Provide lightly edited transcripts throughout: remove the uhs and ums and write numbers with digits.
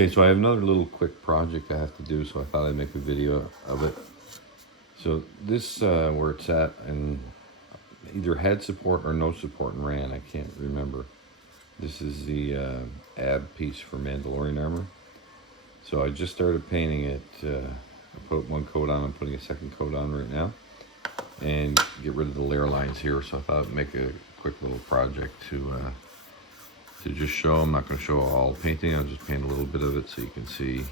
Okay, so I have another little quick project I have to do, so I thought I'd make a video of it. So this, where it's at, and either had support or no support and ran, I can't remember. This is the ab piece for Mandalorian Armor. So I just started painting it. I put one coat on, I'm putting a second coat on right now. And get rid of the layer lines here, so I thought I'd make a quick little project to just show. I'm not going to show all the painting, I'll just paint a little bit of it so you can see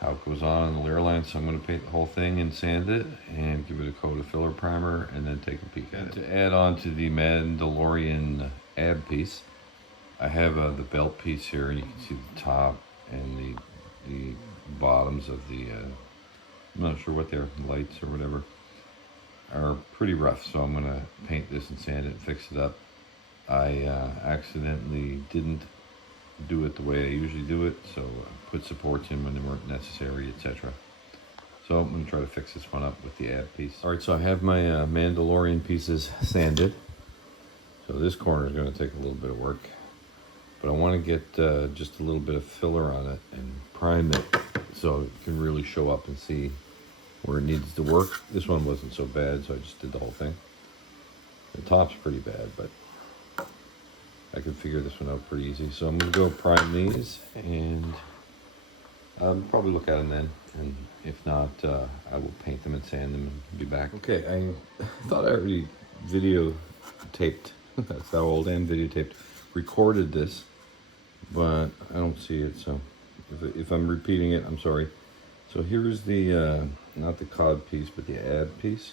how it goes on in the layer line. So I'm going to paint the whole thing and sand it and give it a coat of filler primer and then take a peek at it. To add on to the Mandalorian ab piece, I have the belt piece here, and you can see the top and the bottoms of the, I'm not sure what they're, lights or whatever, are pretty rough. So I'm going to paint this and sand it and fix it up. I accidentally didn't do it the way I usually do it, so I put supports in when they weren't necessary, etc. So I'm going to try to fix this one up with the ab piece. Alright, so I have my Mandalorian pieces sanded. So this corner is going to take a little bit of work, but I want to get just a little bit of filler on it and prime it so it can really show up and see where it needs to work. This one wasn't so bad, so I just did the whole thing. The top's pretty bad, but I could figure this one out pretty easy. So I'm going to go prime these, and I'll probably look at them then. And if not, I will paint them and sand them and be back. Okay, I thought I already videotaped, that's how old, and videotaped, recorded this, but I don't see it. So if I'm repeating it, I'm sorry. So here's the, not the cod piece, but the ab piece.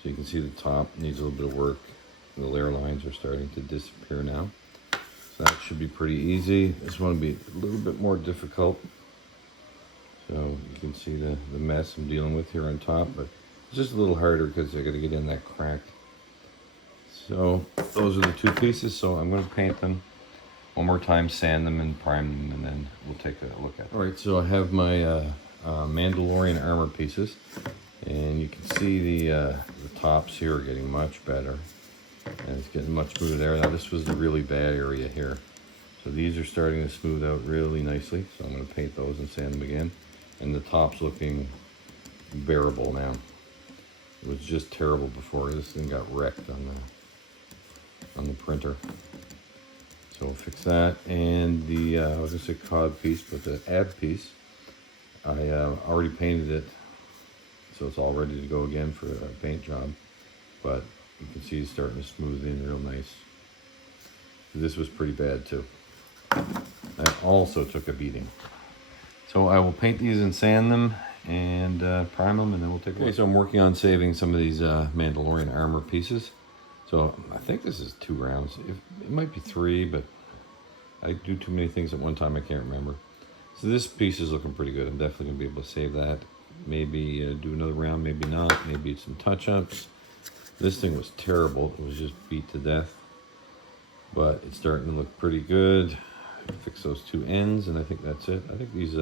So you can see the top needs a little bit of work. The layer lines are starting to disappear now. So that should be pretty easy. This one will be a little bit more difficult. So you can see the mess I'm dealing with here on top, but it's just a little harder because I got to get in that crack. So those are the two pieces. So I'm going to paint them one more time, sand them and prime them, and then we'll take a look at them. All right, so I have my Mandalorian Armor pieces, and you can see the tops here are getting much better. And it's getting much smoother there. Now this was the really bad area here. So these are starting to smooth out really nicely. So I'm going to paint those and sand them again. And the top's looking bearable now. It was just terrible before. This thing got wrecked on the printer. So we'll fix that. And the, I was going to say cod piece, but the ab piece, I already painted it. So it's all ready to go again for a paint job. But you can see it's starting to smooth in real nice. This was pretty bad too. That also took a beating. So I will paint these and sand them and prime them, and then we'll take a look. Okay, so I'm working on saving some of these Mandalorian Armor pieces. So I think this is 2 rounds. It might be 3, but I do too many things at one time, I can't remember. So this piece is looking pretty good. I'm definitely gonna be able to save that. Maybe do another round, maybe not. Maybe it's some touch-ups. This thing was terrible. It was just beat to death. But it's starting to look pretty good. Fix those 2 ends, and I think that's it. I think these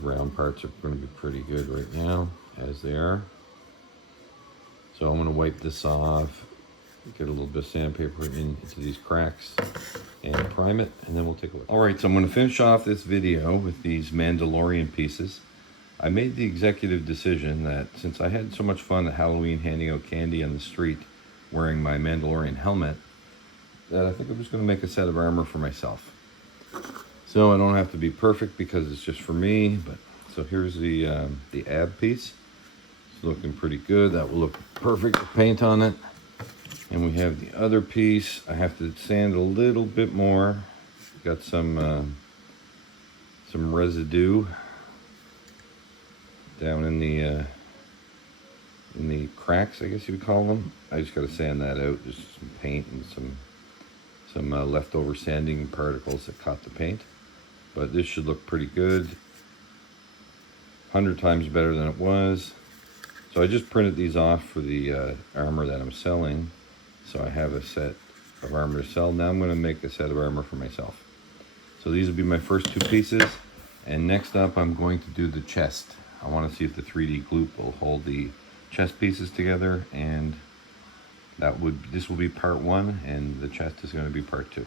round parts are going to be pretty good right now, as they are. So I'm going to wipe this off, get a little bit of sandpaper into these cracks, and prime it, and then we'll take a look. All right, so I'm going to finish off this video with these Mandalorian pieces. I made the executive decision that since I had so much fun at Halloween handing out candy on the street wearing my Mandalorian helmet, that I think I'm just going to make a set of armor for myself. So I don't have to be perfect because it's just for me, but so here's the ab piece. It's looking pretty good. That will look perfect with paint on it. And we have the other piece. I have to sand a little bit more. Got some residue down in the cracks, I guess you would call them. I just got to sand that out, just some paint and some leftover sanding particles that caught the paint. But this should look pretty good. 100 times better than it was. So I just printed these off for the armor that I'm selling. So I have a set of armor to sell. Now I'm going to make a set of armor for myself. So these will be my first 2 pieces. And next up, I'm going to do the chest. I want to see if the 3D glue will hold the chest pieces together, and this will be part 1, and the chest is going to be part 2.